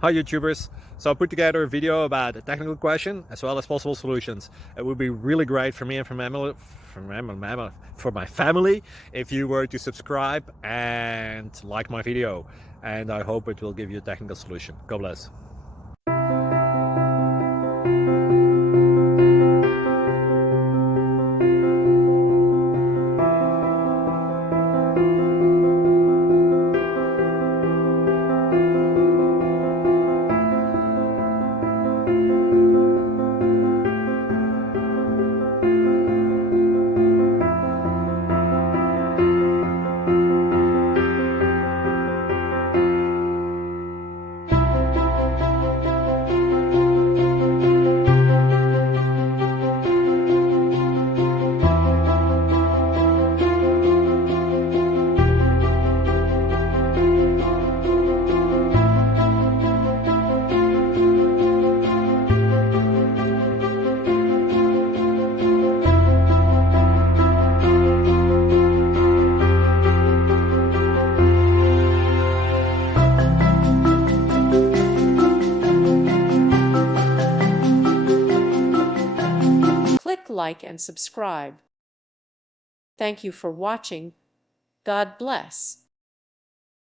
Hi YouTubers. So I put together a video about a technical question as well as possible solutions. It would be really great for me and for my family if you were to subscribe and like my video, and I hope it will give you a technical solution. God bless. Click like and subscribe. Thank you for watching. God bless.